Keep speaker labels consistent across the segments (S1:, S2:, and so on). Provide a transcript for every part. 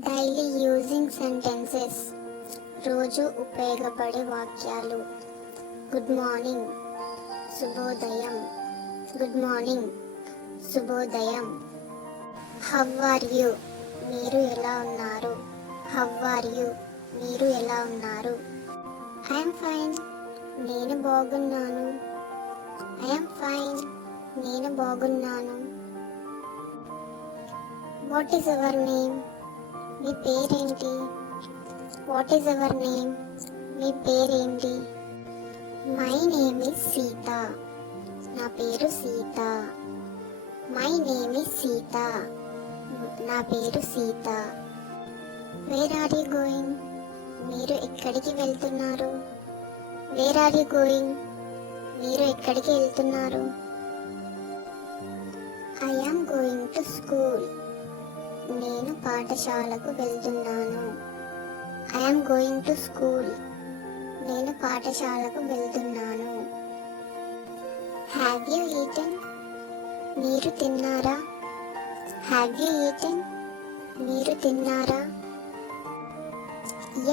S1: Daily using sentences రోజు ఉపయోగపడే వాక్యాలు. గుడ్ మార్నింగ్ శుభోదయం. గుడ్ మార్నింగ్ శుభోదయం. హవ్ ఆర్ యూ మీరు ఎలా ఉన్నారు? హవ్ ఆర్ యూ మీరు ఎలా ఉన్నారు? ఐఎమ్ ఫైన్ నేను బాగున్నాను. ఐఎమ్ ఫైన్ నేను బాగున్నాను. వాట్ ఈస్ అవర్ నేమ్ మీ పేరేంటి? వాట్ ఈస్ అవర్ నేమ్ మీ పేరేంటి? మై నేమ్ ఇస్ సీత నా పేరు Sita my name is Sita నా పేరు Sita where are you going మీరు ఎక్కడికి వెళ్తున్నారు? వేర్ ఆర్ యూ గోయింగ్ మీరు ఎక్కడికి వెళ్తున్నారు? I am going to school నేను పాఠశాలకు వెళ్తున్నాను. ఐఎమ్ గోయింగ్ టు స్కూల్ నేను పాఠశాలకు వెళ్తున్నాను. హ్యావ్ యూ ఈటెన్ మీరు తిన్నారా? హ్యావ్ యూ ఈటెన్ మీరు తిన్నారా?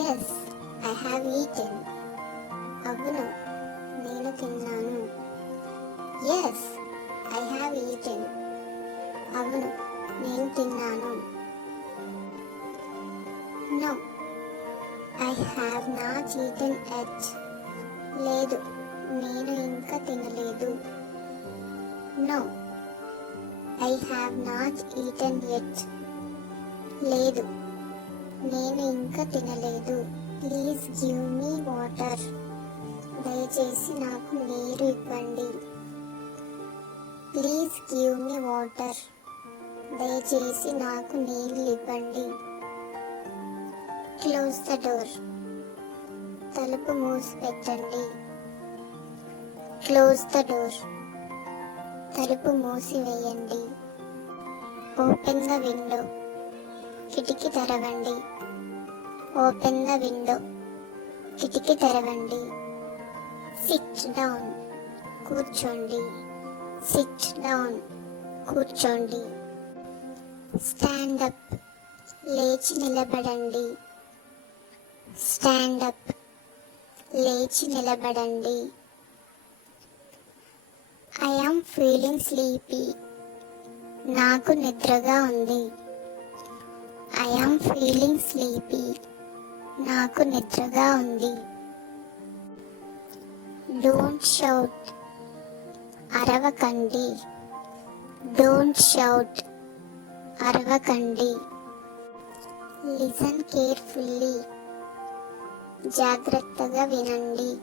S1: ఎస్ ఐ హ్యావ్ ఈటెన్ అవును నేను తిన్నాను. ఎస్ ఐ హ్యావ్ ఈటెన్ అవును నేను తిన్నాను. No I have not eaten yet లేదు నేను ఇంకా తినలేదు. No I have not eaten yet లేదు నేను ఇంకా తినలేదు. ప్లీజ్ గివ్ మీ వాటర్ దయచేసి నాకు నీరు ఇవ్వండి. ప్లీజ్ గివ్ మీ వాటర్ దయచేసి నాకు నీళ్ళు ఇవ్వండి. క్లోజ్ ద డోర్ తలుపు మూసి పెట్టండి క్లోజ్ ద డోర్ తలుపు మూసివేయండి. ఓపెన్ ద విండో కిటికీ తెరవండి. ఓపెన్ ద విండో కిటికీ తెరవండి. సిట్ డౌన్ కూర్చోండి. సిట్ డౌన్ కూర్చోండి. స్టాండ్ అప్ లేచి నిలబడండి. స్టాండ్ అప్ లేచి నిలబడండి. ఐ ఆమ్ ఫీలింగ్ స్లీపీ నాకు నిద్రగా ఉంది. ఐ ఆమ్ ఫీలింగ్ స్లీపీ నాకు నిద్రగా ఉంది. డోంట్ షౌట్ అరవకండి. డోంట్ షౌట్ అరవకండి. లిసన్ కేర్ఫుల్లీ జాగ్రత్తగా వినండి.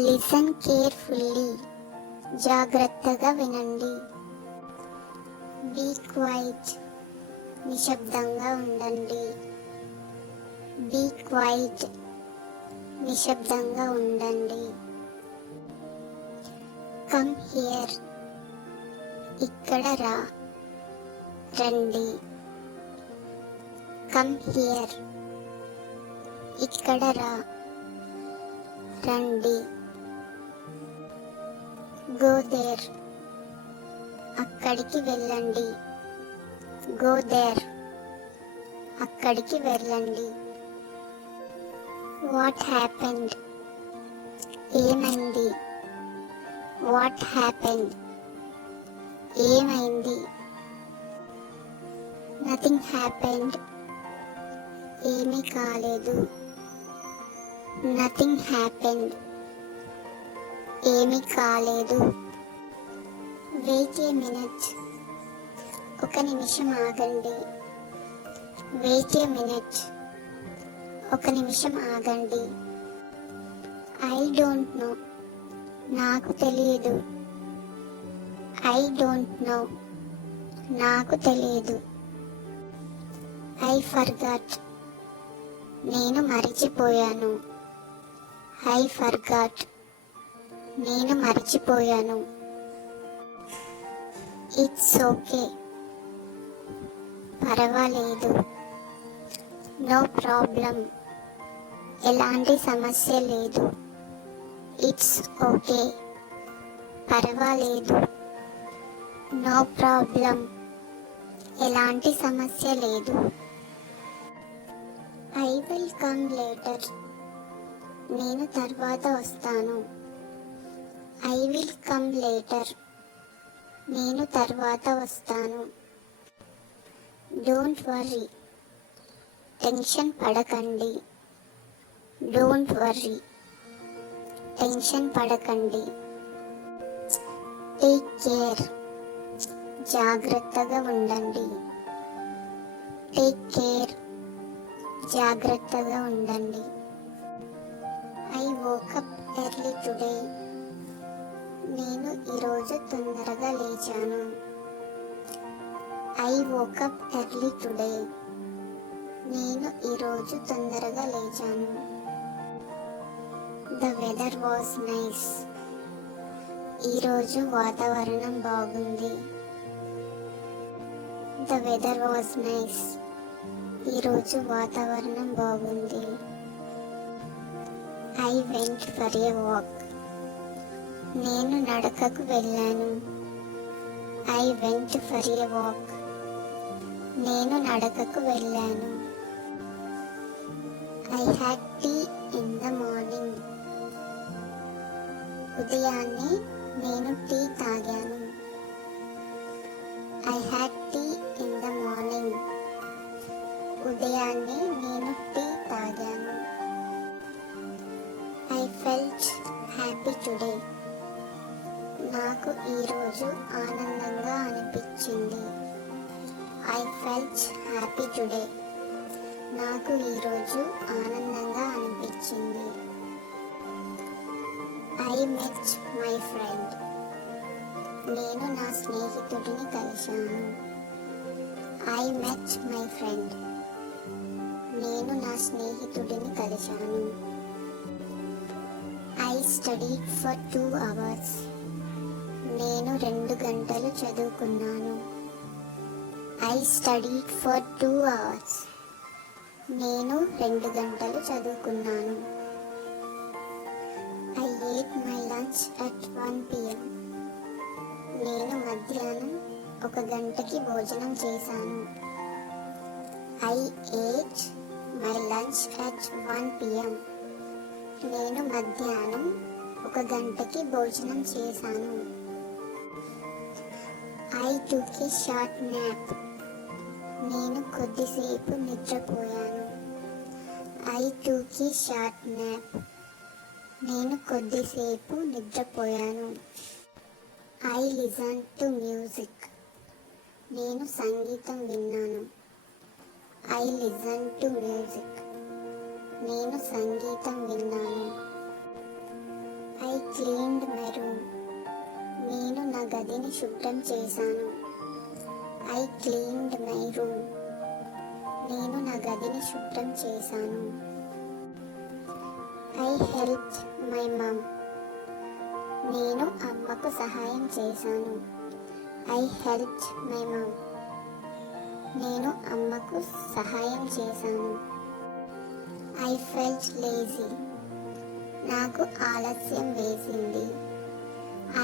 S1: లిసన్ కేర్ఫుల్లీ జాగ్రత్తగా వినండి. బీ క్వైట్ నిశ్శబ్దంగా ఉండండి. బీ క్వైట్ నిశ్శబ్దంగా ఉండండి. కమ్ హియర్ ఇక్కడ రా. రండి కమ్ హియర్ ఇక్కడ రా. రండి. గో దేర్ అక్కడికి వెళ్ళండి. గో దేర్ అక్కడికి వెళ్ళండి. వాట్ హ్యాపెండ్ ఏమైంది? వాట్ హ్యాపెండ్ ఏమైంది? నథింగ్ హ్యాపెండ్ ఏమీ కాలేదు. నథింగ్ హ్యాపెండ్ ఏమీ కాలేదు. వెయిట్ ఏ మినిట్ ఒక నిమిషం ఆగండి. వెయిట్ ఏ మినిట్ ఒక నిమిషం ఆగండి. ఐ డోంట్ నో నాకు తెలియదు. ఐ డోంట్ నో నాకు తెలియదు. ఐ ఫర్గాట్ నేను మరిచిపోయాను. ఐ ఫర్గాట్ నేను మరిచిపోయాను. ఇట్స్ ఓకే పర్వాలేదు. నో ప్రాబ్లం ఎలాంటి సమస్య లేదు. ఇట్స్ ఓకే పర్వాలేదు. నో ప్రాబ్లం ఎలాంటి సమస్య లేదు. ఐ విల్ కమ్ లేటర్ నేను తర్వాత వస్తాను. ఐ విల్ కమ్ లేటర్ నేను తర్వాత వస్తాను. డోంట్ వర్రీ టెన్షన్ పడకండి. డోంట్ వర్రీ టెన్షన్ పడకండి. టేక్ కేర్ జాగ్రత్తగా ఉండండి. టేక్ కేర్ జాగ్రత్తగా ఉండండి. ఐ వోకప్ ఎర్లీ టుడే నేను ఈరోజు తొందరగా లేచాను. ఐ వోకప్ ఎర్లీ టుడే నేను ఈరోజు తొందరగా లేచాను. ద వెదర్ వాస్ నైస్ ఈరోజు వాతావరణం బాగుంది. ద వెదర్ వాస్ నైస్ ఈరోజు వాతావరణం బాగుంది. I went for a walk నేను నడకకు వెళ్ళాను. I went for a walk నేను నడకకు వెళ్ళాను. I had tea in the morning ఉదయాన్నే నేను టీ తాగాను. ఐ హ్యాడ్ ఉదయాన్నే నేను టీ తాగాను. ఐ ఫెల్ట్ హ్యాపీ టుడే నాకు ఈరోజు ఆనందంగా అనిపించింది. ఐ ఫెల్ట్ హ్యాపీ టుడే నాకు ఈరోజు ఆనందంగా అనిపించింది. ఐ మెచ్ మై ఫ్రెండ్ నేను నా స్నేహితుడిని కలిశాను. ఐ మెచ్ మై ఫ్రెండ్ నేను నా స్నేహితుడిని కలిశాను. I study for two hours నేను రెండు గంటలు చదువుకున్నాను. I study for two hours నేను రెండు గంటలు చదువుకున్నాను. I ate my lunch at one PM నేను మధ్యాహ్నం ఒక గంటకి భోజనం చేశాను. I ate my lunch at one PM. నేను మధ్యాహ్నం ఒక గంటకి భోజనం చేశాను. I took a short nap నేను కొద్దిసేపు నిద్రపోయాను. I took a short nap నేను కొద్దిసేపు నిద్రపోయాను. I listen to music. నేను సంగీతం విన్నాను. ఐ లిజన్ టు మ్యూజిక్ నేను సంగీతం విన్నాను. ఐ క్లీన్డ్ మై రూమ్ నేను నా గదిని శుభ్రం చేశాను. ఐ క్లీన్డ్ మై రూమ్ నేను నా గదిని శుభ్రం చేశాను. ఐ హెల్ప్ మై మమ్ నేను అమ్మకు సహాయం చేశాను. ఐ హెల్ప్ మై మమ్ నేను అమ్మకు సహాయం చేశాను. ఐ ఫెల్ట్ లేజీ నాకు ఆలస్యం వేసింది.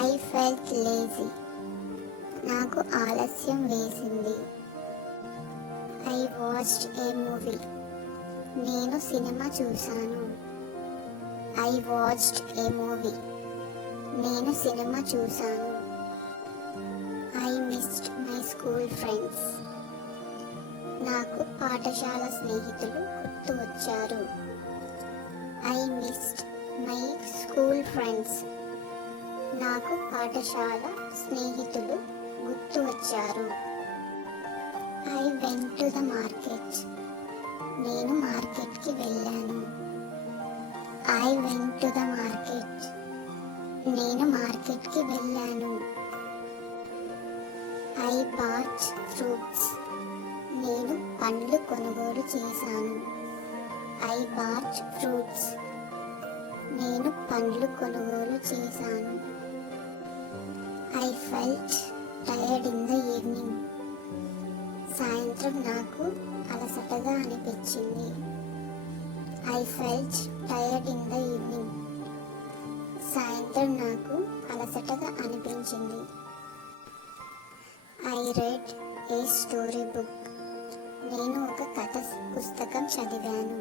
S1: ఐ ఫెల్ట్ లేజీ నాకు ఆలస్యం వేసింది. ఐ వాచ్డ్ ఏ మూవీ నేను సినిమా చూశాను. ఐ వాచ్డ్ ఏ మూవీ నేను సినిమా చూశాను. I missed my school friends పాఠశాల స్నేహితులు గుర్తు వచ్చారు. I missed my school friends నాకు పాఠశాల స్నేహితులు గుర్తు వచ్చారు. I went to the market. నేను మార్కెట్కి వెళ్ళాను. I went to the market. నేను మార్కెట్కి వెళ్ళాను. I bought fruits. నేను పండ్లు కొనుగోలు చేశాను. ఐ బార్చ్ ఫ్రూట్స్. నేను పండ్లు కొనుగోలు చేశాను. I felt tired in the evening. సాయంత్రం నాకు అలసటగా అనిపించింది. I felt tired in the evening. సాయంత్రం నాకు అలసటగా అనిపించింది. I read a story book. నేను ఒక కథ పుస్తకం చదివాను.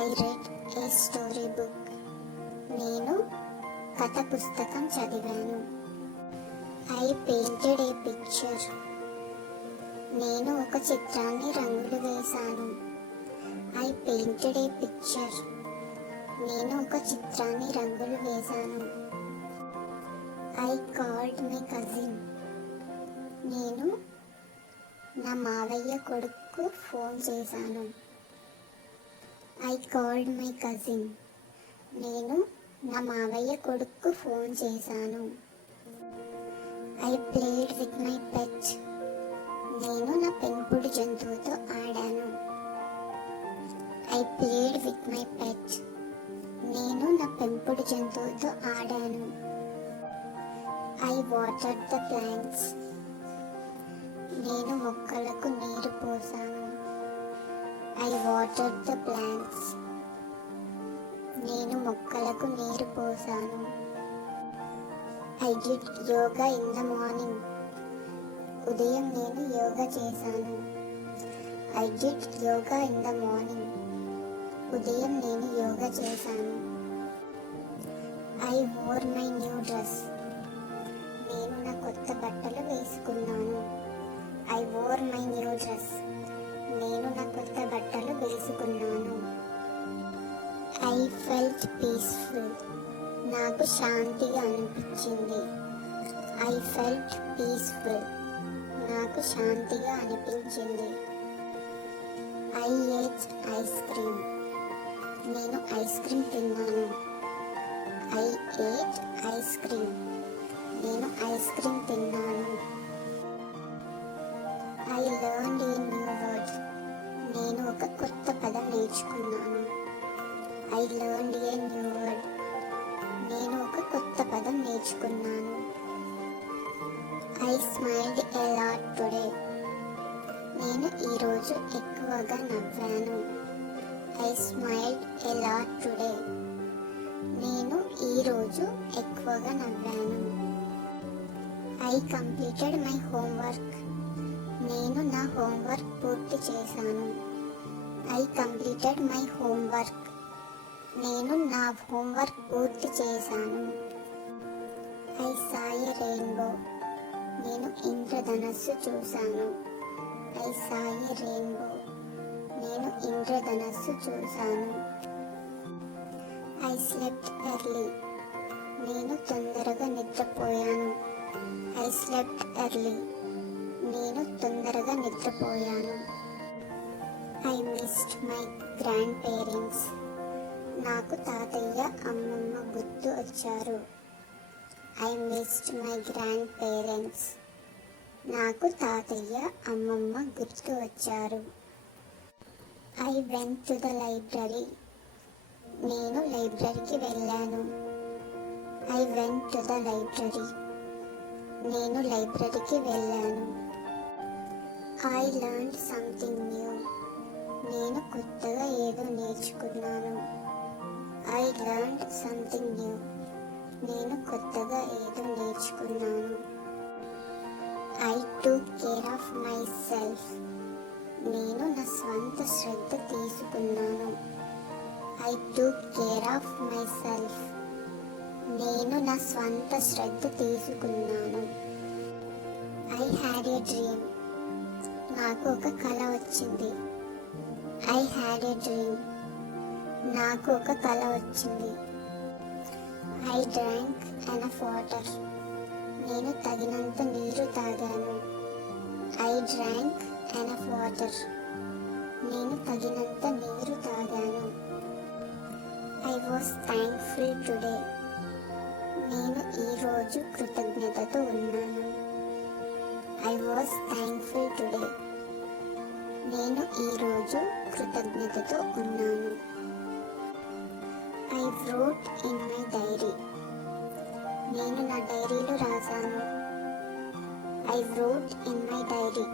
S1: I read a story book నేను కథ పుస్తకం చదివాను. ఐ పెయింటెడ్ ఏ పిక్చర్ నేను ఒక చిత్రాన్ని రంగులు వేశాను. ఐ పెయింటెడ్ ఏ పిక్చర్ నేను ఒక చిత్రాన్ని రంగులు వేశాను. ఐ కాల్డ్ మై కజిన్ నేను నా మావయ్య కొడుకు ఫోన్ చేశాను. I called my cousin. నేను నా మావయ్య కొడుకు ఫోన్ చేశాను. I played with my pet నేను నా పెంపుడు జంతువుతో ఆడాను. I played with my pet నేను నా పెంపుడు జంతువుతో ఆడాను. I water the plants. నేను మొక్కలకు నీరు పోసాను. ఐ వాటర్ ద ప్లాంట్స్ నేను మొక్కలకు నీరు పోసాను. I did yoga in the morning ఉదయం నేను యోగా చేశాను. I did yoga in the morning ఉదయం నేను యోగా చేశాను. I wore my new dress నేను నా కొత్త బట్టలు వేసుకున్నాను. I wore my new dress నేను నా కొత్త బట్టలు వేసుకున్నాను. I felt peaceful. నాకు శాంతిగా అనిపించింది. I felt peaceful. నాకు శాంతిగా అనిపించింది. I ate ice cream. నేను ఐస్ క్రీమ్ తిన్నాను. I ate ice cream. నేను ఐస్ క్రీమ్ తిన్నాను. I learn a new word నేను ఒక కొత్త పదం నేర్చుకున్నాను. I learn a new word నేను ఒక కొత్త పదం నేర్చుకున్నాను. I smiled a lot today. నేను ఈరోజు ఎక్కువగా నవ్వాను. I smiled a lot today. నేను ఈరోజు ఎక్కువగా నవ్వాను. I completed my homework. చేశాను. ఐ కంప్లీటెడ్ మై హోంవర్క్ నేను నా హోంవర్క్ పూర్తి చేశాను. ఐ సాయి రెయిన్బో నేను ఇంద్రధనస్సు చూశాను. ఐ సాయి రెయిన్బో నేను ఇంద్రధనస్సు చూశాను. ఐ స్లెప్ట్ ఎర్లీ నేను తొందరగా నిద్రపోయాను. ఐ స్లెప్ట్ ఎర్లీ నేను తొందరగా నిద్రపోయాను. I missed my grandparents నాకు తాతయ్య అమ్మమ్మ గుర్తు వచ్చారు. I missed my grandparents నాకు తాతయ్య అమ్మమ్మ గుర్తు వచ్చారు. I went to the library నేను లైబ్రరీకి వెళ్ళాను. I went to the library నేను లైబ్రరీకి వెళ్ళాను. ఐ లర్న్ సంథింగ్ న్యూ నేను కొత్తగా ఏదో నేర్చుకున్నాను. ఐ లర్న్ సంథింగ్ న్యూ నేను కొత్తగా ఏదో నేర్చుకున్నాను. I took care of myself నేను నా స్వంత శ్రద్ధ తీసుకున్నాను. I took care of myself నేను నా స్వంత శ్రద్ధ తీసుకున్నాను. ఐ హ్యాడ్ ఏ డ్రీమ్ నాకు ఒక కళ వచ్చింది. I had a dream. నాకు ఒక కళ వచ్చింది. I drank enough water. నేను తగినంత నీరు తాగాను. I drank enough water. నేను తగినంత నీరు తాగాను. I was thankful today. నేను ఈరోజు కృతజ్ఞతతో ఉన్నాను. I was thankful today. నేను ఈరోజు కృతజ్ఞతతో ఉన్నాను. I wrote in my diary నేను నా డైరీలో రాశాను. I wrote in my diary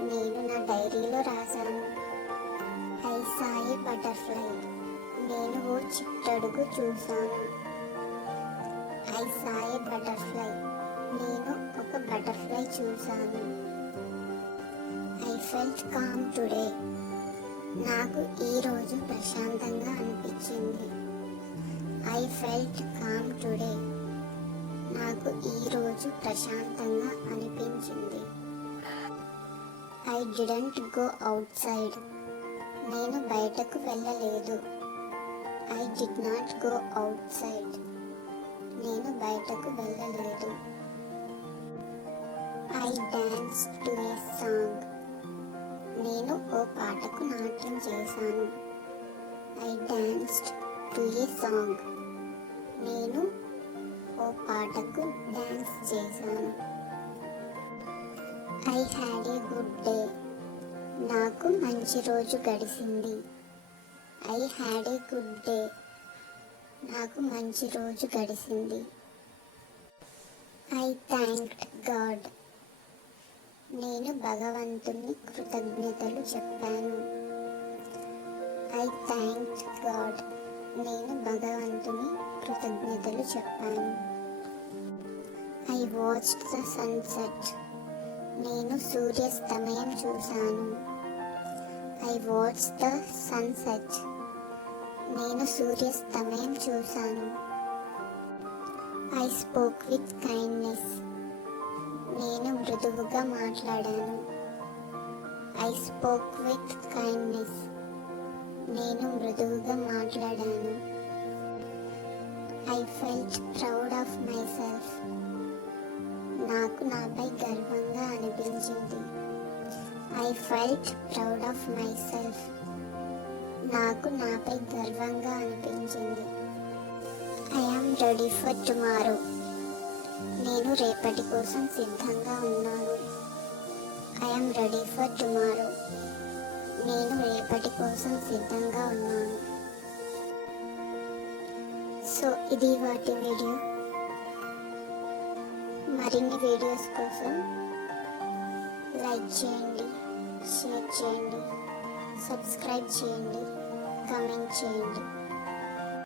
S1: నేను నా డైరీలో రాశాను. ఐ సాయి బటర్ఫ్లై నేను ఓ చిట్టడుగు చూశాను. ఐ సాయి బటర్ఫ్లై నేను ఒక బటర్ఫ్లై చూశాను. Felt calm today. నాకు ఈరోజు ప్రశాంతంగా అనిపించింది. I felt calm today. నాకు ఈరోజు ప్రశాంతంగా అనిపించింది. I didn't go outside. నేను బయటకు వెళ్ళలేదు. I did not go outside. నేను బయటకు వెళ్ళలేదు. I dance to a song. నేను ఓ పాటకు నాట్యం చేశాను. I danced to a song నేను ఓ పాటకు డాన్స్ చేశాను. I had a good day నాకు మంచి రోజు గడిచింది I had a good day నాకు మంచి రోజు గడిచింది ఐ థ్యాంక్డ్ గాడ్ నేను భగవంతుని కృతజ్ఞతలు చెప్పాను. ఐ థ్యాంక్ గాడ్ నేను భగవంతుని కృతజ్ఞతలు చెప్పాను. ఐ వాచ్ ద సన్సెట్ నేను సూర్యాస్తమయం చూశాను. ఐ వాచ్ ద సన్సెట్ నేను సూర్యాస్తమయం చూశాను. ఐ స్పోక్ విత్ కైండ్నెస్ నేను మృదువుగా మాట్లాడాను. ఐ స్పోక్ విత్ కైండ్నెస్ నేను మృదువుగా మాట్లాడాను. I felt proud of myself నాకు నాపై గర్వంగా అనిపించింది. I felt proud of myself నాకు నాపై గర్వంగా అనిపించింది. I am ready for tomorrow నేను రేపటి కోసం సిద్ధంగా ఉన్నాను. ఐ రెడీ ఫర్ టుమారో నేను రేపటి కోసం సిద్ధంగా ఉన్నాను. సో ఇది వాటి వీడియో మరిన్ని వీడియోస్ కోసం లైక్ చేయండి షేర్ చేయండి సబ్స్క్రైబ్ చేయండి కామెంట్ చేయండి.